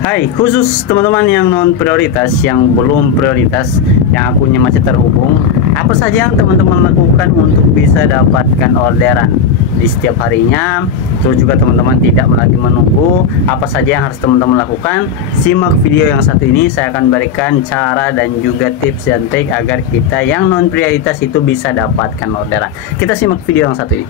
Hai, khusus teman-teman yang non prioritas, yang belum prioritas, yang akunnya masih terhubung, apa saja yang teman-teman lakukan untuk bisa dapatkan orderan di setiap harinya? Terus juga teman-teman tidak lagi menunggu, apa saja yang harus teman-teman lakukan? Simak video yang satu ini, saya akan berikan cara dan juga tips dan trik agar kita yang non prioritas itu bisa dapatkan orderan. Kita simak video yang satu ini.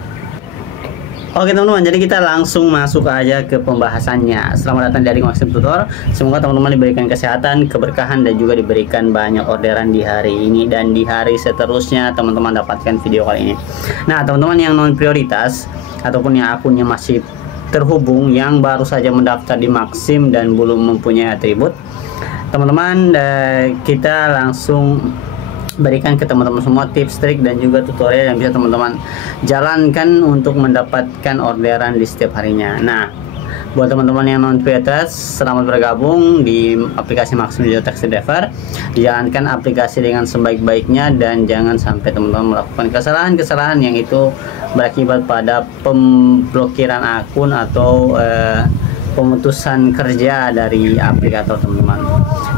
Oke teman-teman, jadi kita langsung masuk aja ke pembahasannya. Selamat datang dari Maxim Tutor. Semoga teman-teman diberikan kesehatan, keberkahan, dan juga diberikan banyak orderan di hari ini dan di hari seterusnya teman-teman dapatkan video kali ini. Nah teman-teman yang non prioritas ataupun yang akunnya masih terhubung, yang baru saja mendaftar di Maxim dan belum mempunyai atribut, teman-teman kita langsung berikan ke teman-teman semua tips, trik, dan juga tutorial yang bisa teman-teman jalankan untuk mendapatkan orderan di setiap harinya. Nah, buat teman-teman yang non prioritas, selamat bergabung di aplikasi Maxim Digital Tax Driver. Jalankan aplikasi dengan sebaik-baiknya dan jangan sampai teman-teman melakukan kesalahan-kesalahan yang itu berakibat pada pemblokiran akun atau pemutusan kerja dari aplikator teman-teman.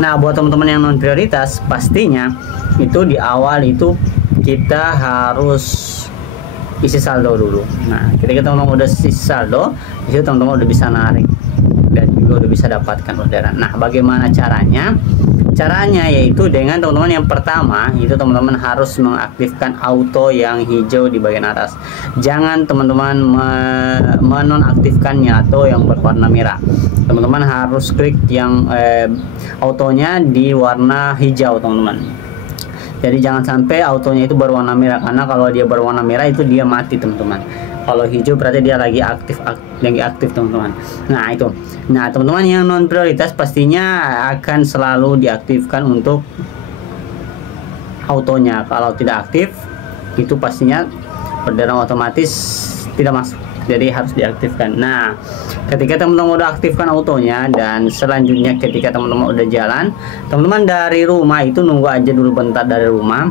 Nah, buat teman-teman yang non prioritas, pastinya itu di awal itu kita harus isi saldo dulu. Nah, ketika teman-teman udah isi saldo, itu teman-teman udah bisa narik dan juga udah bisa dapatkan orderan. Nah, bagaimana caranya? Caranya yaitu dengan teman-teman yang pertama itu teman-teman harus mengaktifkan auto yang hijau di bagian atas. Jangan teman-teman menonaktifkannya atau yang berwarna merah. Teman-teman harus klik yang autonya di warna hijau teman-teman. Jadi jangan sampai autonya itu berwarna merah, karena kalau dia berwarna merah itu dia mati teman-teman. Kalau hijau berarti dia lagi aktif teman-teman. Nah itu. Nah teman-teman yang non prioritas pastinya akan selalu diaktifkan untuk autonya. Kalau tidak aktif itu pastinya orderan otomatis tidak masuk. Jadi harus diaktifkan. Nah, ketika teman-teman udah aktifkan autonya dan selanjutnya ketika teman-teman udah jalan, teman-teman dari rumah itu nunggu aja dulu bentar dari rumah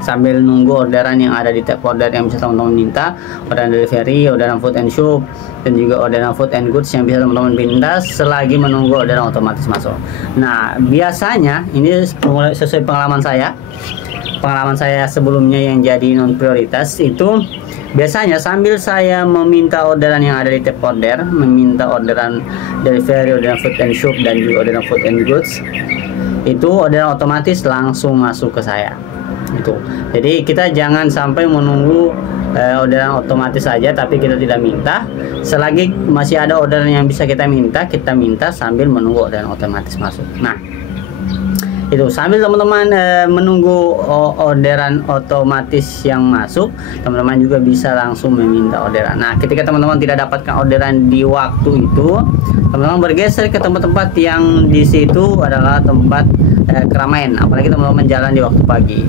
sambil nunggu orderan yang ada di tab order yang bisa teman-teman minta, orderan delivery, orderan food and shop, dan juga orderan food and goods yang bisa teman-teman pindah selagi menunggu orderan otomatis masuk. Nah, biasanya ini sesuai pengalaman saya sebelumnya yang jadi non prioritas itu, biasanya sambil saya meminta orderan yang ada di tab order, meminta orderan delivery, orderan food and shop, dan juga orderan food and goods, itu orderan otomatis langsung masuk ke saya. Itu. Jadi kita jangan sampai menunggu orderan otomatis saja tapi kita tidak minta. Selagi masih ada orderan yang bisa kita minta sambil menunggu orderan otomatis masuk. Nah, itu sambil teman-teman menunggu orderan otomatis yang masuk, teman-teman juga bisa langsung meminta orderan. Nah, ketika teman-teman tidak dapatkan orderan di waktu itu, teman-teman bergeser ke tempat-tempat yang di situ adalah tempat keramaian, apalagi teman-teman jalan di waktu pagi.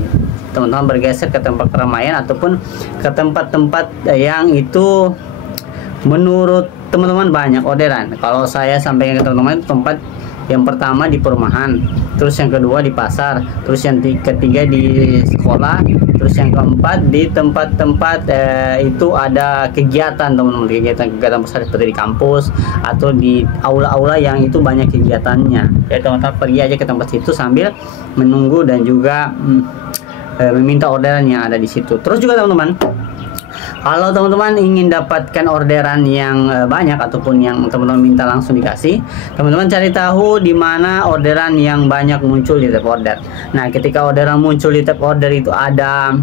Teman-teman bergeser ke tempat keramaian ataupun ke tempat-tempat yang itu menurut teman-teman banyak orderan. Kalau saya sampaikan ke teman-teman, tempat yang pertama di perumahan, terus yang kedua di pasar, terus yang ketiga di sekolah, terus yang keempat di tempat-tempat itu ada kegiatan teman-teman, kegiatan besar seperti di kampus atau di aula-aula yang itu banyak kegiatannya. Jadi teman-teman pergi aja ke tempat situ sambil menunggu dan juga meminta orderan yang ada di situ. Terus juga teman-teman, kalau teman-teman ingin dapatkan orderan yang banyak ataupun yang teman-teman minta langsung dikasih, teman-teman cari tahu di mana orderan yang banyak muncul di tab order. Nah, ketika orderan muncul di tab order itu ada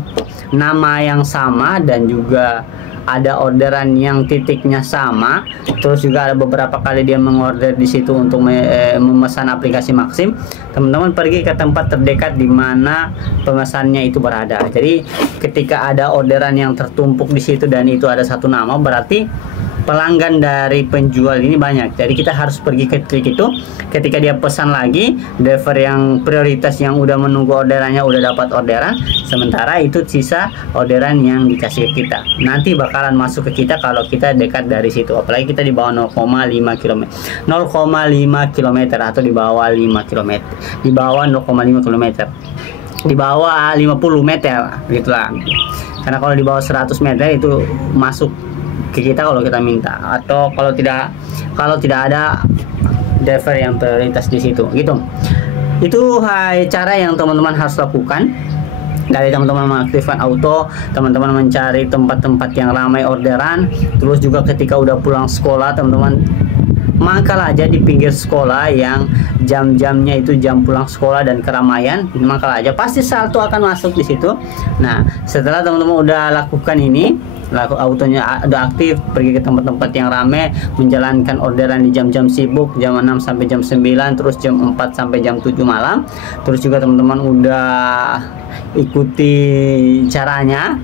nama yang sama dan juga ada orderan yang titiknya sama, terus juga ada beberapa kali dia mengorder di situ untuk memesan aplikasi Maxim, teman-teman pergi ke tempat terdekat di mana pemesannya itu berada. Jadi ketika ada orderan yang tertumpuk di situ dan itu ada satu nama, berarti pelanggan dari penjual ini banyak. Jadi kita harus pergi ke klik itu. Ketika dia pesan lagi, driver yang prioritas yang udah menunggu orderannya udah dapat orderan, sementara itu sisa orderan yang dikasih ke kita nanti bakalan masuk ke kita kalau kita dekat dari situ. Apalagi kita di bawah 0,5 km 0,5 km atau di bawah 5 km, di bawah 0,5 km, di bawah 50 meter gitulah. Karena kalau di bawah 100 meter itu masuk ke kita kalau kita minta, atau kalau tidak ada driver yang prioritas di situ gitu. Itu cara yang teman-teman harus lakukan. Dari teman-teman mengaktifkan auto, teman-teman mencari tempat-tempat yang ramai orderan, terus juga ketika udah pulang sekolah teman-teman mangkal aja di pinggir sekolah yang jam-jamnya itu jam pulang sekolah dan keramaian, mangkal aja, pasti saldo akan masuk di situ. Nah, setelah teman-teman udah lakukan ini, autonya udah aktif, pergi ke tempat-tempat yang ramai, menjalankan orderan di jam-jam sibuk, jam 6 sampai jam 9, terus jam 4 sampai jam 7 malam. Terus juga teman-teman udah ikuti caranya,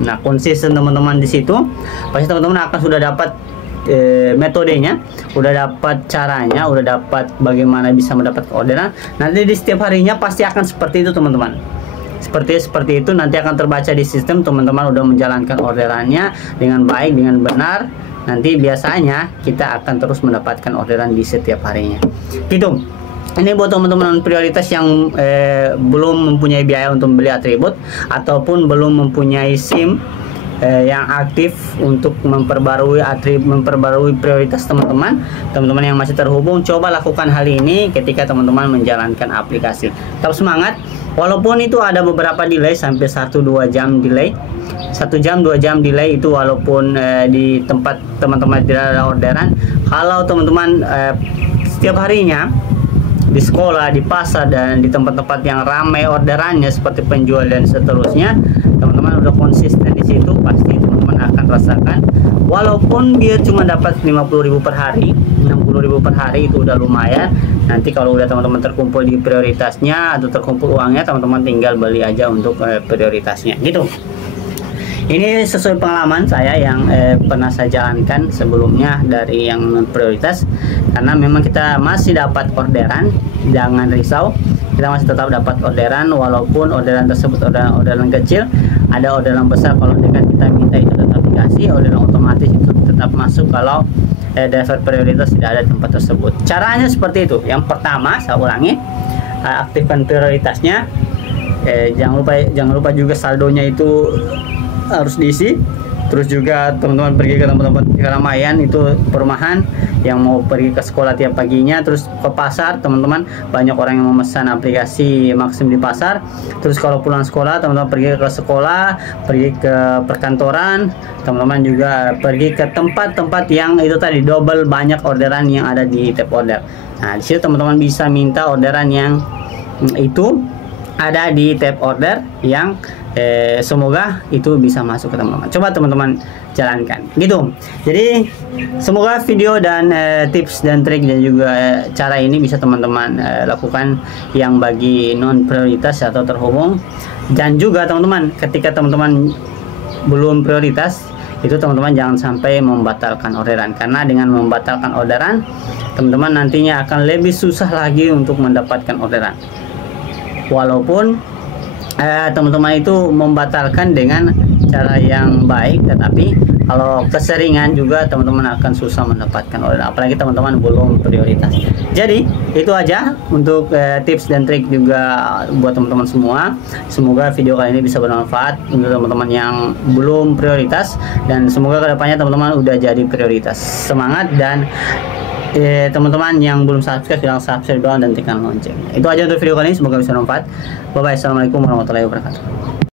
nah konsisten teman-teman di situ, pasti teman-teman akan sudah dapat metodenya, udah dapat caranya, udah dapat bagaimana bisa mendapat orderan. Nanti di setiap harinya pasti akan seperti itu teman-teman. Seperti itu nanti akan terbaca di sistem, teman-teman udah menjalankan orderannya dengan baik, dengan benar. Nanti biasanya kita akan terus mendapatkan orderan di setiap harinya gitu. Ini buat teman-teman prioritas yang belum mempunyai biaya untuk membeli atribut ataupun belum mempunyai SIM yang aktif untuk memperbarui prioritas teman-teman yang masih terhubung. Coba lakukan hal ini ketika teman-teman menjalankan aplikasi. Tetap semangat, walaupun itu ada beberapa delay sampai 1-2 jam delay, 1 jam 2 jam delay itu, walaupun di tempat teman-teman tidak ada orderan. Kalau teman-teman setiap harinya di sekolah, di pasar, dan di tempat-tempat yang ramai orderannya seperti penjual dan seterusnya, teman-teman udah konsisten di situ, pasti teman-teman akan rasakan, walaupun dia cuma dapat 50.000 per hari, 60.000 per hari, itu udah lumayan. Nanti kalau udah teman-teman terkumpul di prioritasnya atau terkumpul uangnya, teman-teman tinggal beli aja untuk prioritasnya gitu. Ini sesuai pengalaman saya yang pernah saya jalankan sebelumnya dari yang non prioritas, karena memang kita masih dapat orderan, jangan risau, kita masih tetap dapat orderan, walaupun orderan tersebut orderan kecil. Ada orderan besar kalau dekat kita minta itu tetap dikasih, orderan otomatis itu tetap masuk kalau driver prioritas tidak ada di tempat tersebut. Caranya seperti itu. Yang pertama, saya ulangi, aktifkan prioritasnya. Jangan lupa juga saldonya itu harus diisi. Terus juga teman-teman pergi ke tempat-tempat keramaian, itu perumahan yang mau pergi ke sekolah tiap paginya, terus ke pasar, teman-teman banyak orang yang memesan aplikasi Maxim di pasar. Terus kalau pulang sekolah, teman-teman pergi ke sekolah, pergi ke perkantoran, teman-teman juga pergi ke tempat-tempat yang itu tadi double banyak orderan yang ada di tab order. Nah, di situ teman-teman bisa minta orderan yang itu ada di tab order yang semoga itu bisa masuk ke teman-teman. Coba teman-teman jalankan gitu. Jadi semoga video dan tips dan trik dan juga cara ini bisa teman-teman lakukan yang bagi non prioritas atau terhubung. Dan juga teman-teman, ketika teman-teman belum prioritas, itu teman-teman jangan sampai membatalkan orderan, karena dengan membatalkan orderan, teman-teman nantinya akan lebih susah lagi untuk mendapatkan orderan. Walaupun teman-teman itu membatalkan dengan cara yang baik, tetapi kalau keseringan juga teman-teman akan susah mendapatkan orderan, apalagi teman-teman belum prioritas. Jadi itu aja untuk tips dan trik juga buat teman-teman semua. Semoga video kali ini bisa bermanfaat untuk teman-teman yang belum prioritas, dan semoga kedepannya teman-teman udah jadi prioritas. Semangat, dan teman-teman yang belum subscribe, silahkan subscribe dan tekan lonceng. Itu aja untuk video kali ini, semoga bisa bermanfaat. Bye bye, assalamualaikum warahmatullahi wabarakatuh.